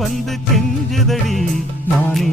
வந்து கெஞ்சுதடி நானே